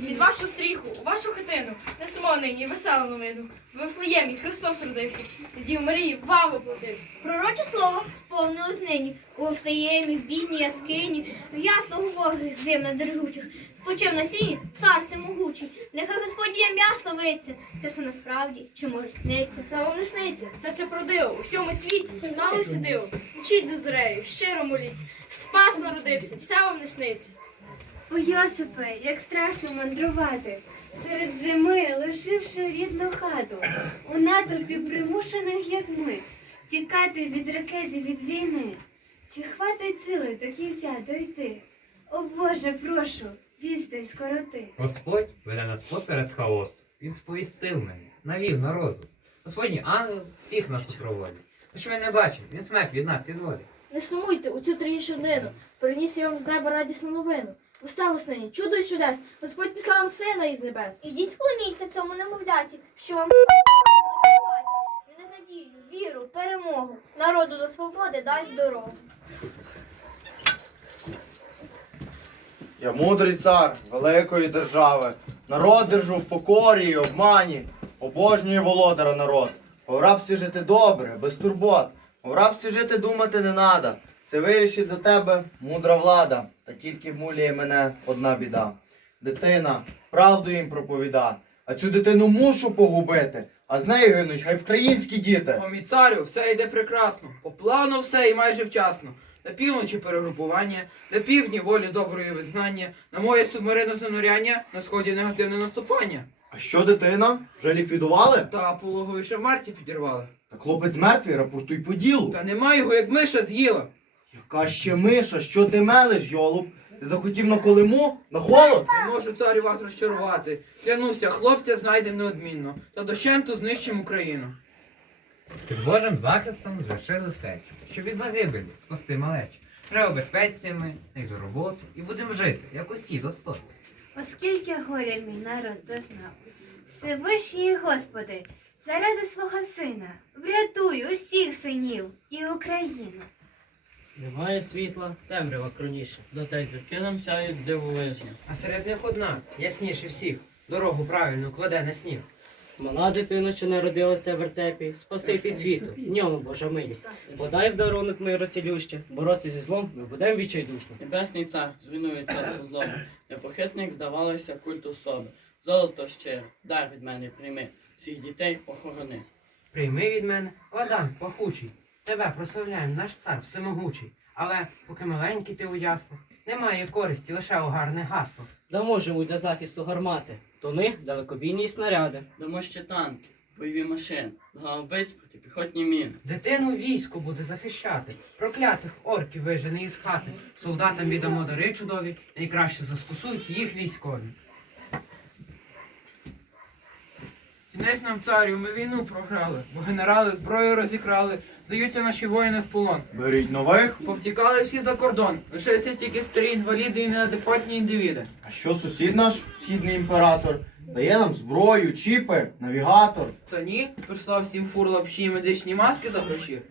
Від вашу стріху, у вашу хатину, несемо нині веселу новину. В Вифлеємі Христос родився, з Дів Марії вам воплотився. Пророче слово сповнилось нині у Вифлеємі, в бідній яскині, в ясно вогих зим держучих. Спочив на сіні цар всемогучий. Нехай Господь ім'я славиться. Це все насправді чи може сниться? Це вам не сниться, все це правдиво, у всьому світі сталося диво. Вчіть за зорею, щиро моліться, спас народився, це вам не сниться. О, Йосипе, як страшно мандрувати, серед зими, лишивши рідну хату, у натовпі примушених, як ми, тікати від ракети, від війни. Чи хватить сили до кінця дойти? О Боже, прошу, відстань скороти. Господь веде нас посеред хаосу. Він сповістив мене, навів народу. Господній ангел всіх нас супроводить. Хоч ви не бачите, він смерть від нас відводить. Не сумуйте у цю тріщу днину, приніс я вам з неба радісну новину. Усталось нині, чудо й чудес, Господь післав вам сина із небес. Ідіть склоніться цьому немовляті, що вам він надію, віру, перемогу, народу до свободи дасть дорогу. Я мудрий цар великої держави. Народ держу в покорі і обмані. Обожнює володара народ. В рабстві жити добре, без турбот. В рабстві жити думати не надо. Це вирішить за тебе мудра влада. Та тільки муляє мене одна біда. Дитина, правду їм проповіда. А цю дитину мушу погубити. А з нею гинуть хай вкраїнські діти. О, мій царю, все йде прекрасно. По плану все і майже вчасно. На півночі перегрупування, на півдні волі доброї визнання, на моє субмарине зануряння, на сході негативне наступання. А що дитина? Вже ліквідували? Та пологові ще в марті підірвали. Та хлопець мертвий, рапортуй по ділу. Та нема його, як миша з'їла. Яка ще миша, що ти мелиш, йолуб? Ти захотів на колиму? На холод? Не можу царю вас розчарувати. Клянуся, хлопця знайдем неодмінно, та дощенту знищим Україну. Під Божим захистом звершили втечу, щоб від загибелі спасти малечу. Безпеці ми, найду роботу і будемо жити, як усі достойні. Оскільки горя мій народ зазнав, Всевишній Господи, заради свого сина, врятуй усіх синів і Україну. Немає світла, темрява круніше. До те зірки нам сяють дивовижні. А серед них одна, ясніше всіх, дорогу правильну кладе на сніг. Мала дитина, що народилася в вертепі, спасити світу, в ньому Божа милість. Подай в дарунок миру цілюще, боротися зі злом ми будемо відчайдушно. Небесний цар звінує царство злому. Непохитник здавалося культ особи. Золото щире, дар від мене прийми, всіх дітей охорони. Прийми від мене, Ладан, пахучий. Тебе прославляємо, наш цар всемогучий. Але поки маленький ти у яслах, немає користі лише у гарне гасло. Да можемо для захисту гармати, тони далекобійні снаряди. Дамо ще танки, бойові машини, гаубиць протипіхотні міни. Дитину військо буде захищати, проклятих орків вижене із хати. Солдатам віддамо дари чудові, найкраще застосують їх військові. Кінець нам царю, ми війну програли, бо генерали зброю розікрали, здаються наші воїни в полон. Беріть нових. Повтікали всі за кордон, лишилися тільки старі інваліди і неадекватні індивіди. А що сусід наш, східний імператор, дає нам зброю, чіпи, навігатор. Та ні, прислав всім фур лапші і медичні маски за гроші.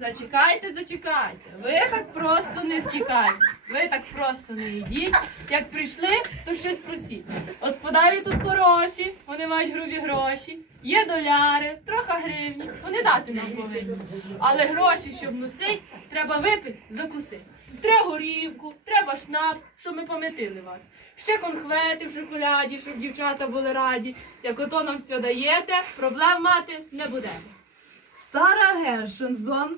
Зачекайте, зачекайте. Ви так просто не втікайте. Ви так просто не йдіть. Як прийшли, то щось просіть. Господарі тут хороші, вони мають грубі гроші. Є доляри, трохи гривні. Вони дати нам повинні. Але гроші, щоб носить, треба випити, закусити. Треба горівку, треба шнапс, щоб ми пам'ятили вас. Ще конхвети в шоколаді, щоб дівчата були раді. Як ото нам все даєте, проблем мати не будемо. Сара Гершензон.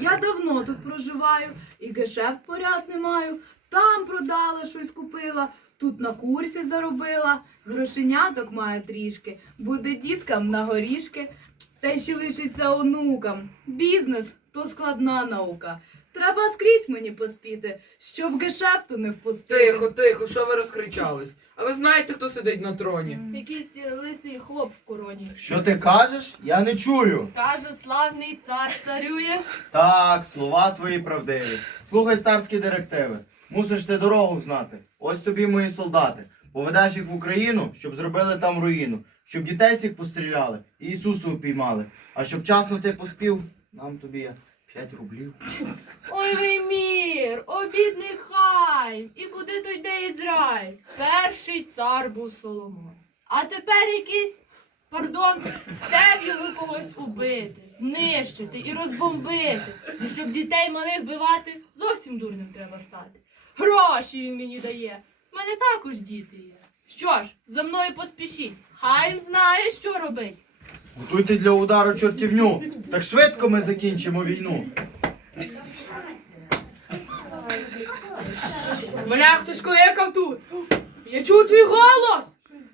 Я давно тут проживаю і гешефт поряд не маю. Там продала щось купила, тут на курсі заробила, грошеняток маю трішки, буде діткам на горішки, та ще лишиться онукам. Бізнес то складна наука. Треба скрізь мені поспіти, щоб гешефту не впустити. Тихо, тихо, що ви розкричались? А ви знаєте, хто сидить на троні? Якийсь е, лисий хлоп в короні. Що ти кажеш? Я не чую. Кажу, славний цар царює. Так, слова твої правдиві. Слухай царські директиви. Мусиш ти дорогу знати. Ось тобі мої солдати. Поведеш їх в Україну, щоб зробили там руїну, щоб дітей всіх постріляли і Ісусу упіймали. А щоб часно ти поспів, нам тобі я П'ять рублів. Ой, ви мір, обідний хай, і куди то йде Ізраїль? Перший цар був Соломон. А тепер якийсь, пардон, все йому когось убити, знищити і розбомбити. І щоб дітей малих вбивати, зовсім дурним треба стати. Гроші він мені дає. В мене також діти є. Що ж, за мною поспішіть. Хай знає, що робить. Готуйте для удару чортівню. Так швидко ми закінчимо війну. Мене хтось кликав тут. Я чув твій голос.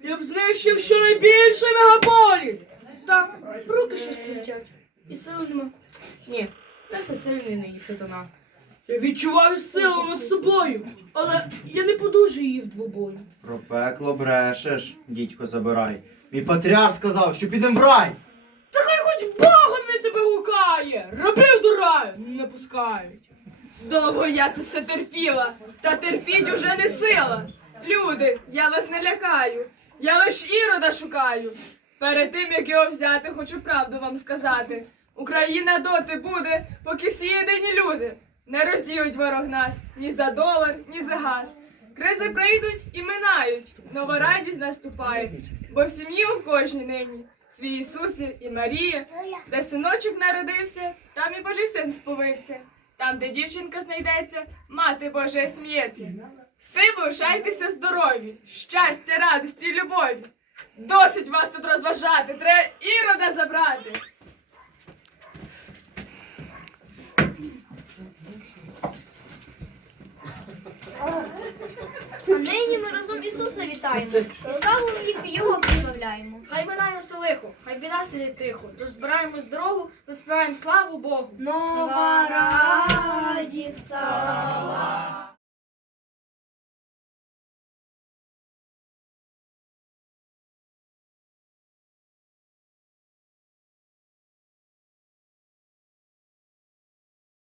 Я б знищив щонайбільший мегаполіс. Так, руки щось тремтять. І сил нема. Ні, не все сильний не сатана. Я відчуваю силу над собою, але я не подужу її в двобою. Про пекло брешеш, дідько забирай. Мій патріарх сказав, що підемо в рай. Та хай хоч Богом він тебе гукає! Рабів до раю не пускають. Довго я це все терпіла, та терпіть уже не сила. Люди, я вас не лякаю, я лиш ірода шукаю. Перед тим, як його взяти, хочу правду вам сказати. Україна доти буде, поки всі єдині люди. Не розділить ворог нас ні за долар, ні за газ. Кризи прийдуть і минають, нова радість наступає, бо в сім'ї у кожній нині свій Ісусі і Марія, де синочок народився, там і Божий син сповився. Там, де дівчинка знайдеться, мати Божа сміється. Стиби лишайтеся здорові, щастя, радості і любові. Досить вас тут розважати, треба ірода забрати. Ісуса вітаємо, і славу віки Його прославляємо. Хай минає селиху, хай біда селі тихо, тож збираємо з дорогу, заспіваємо славу Богу. Нова радість слава.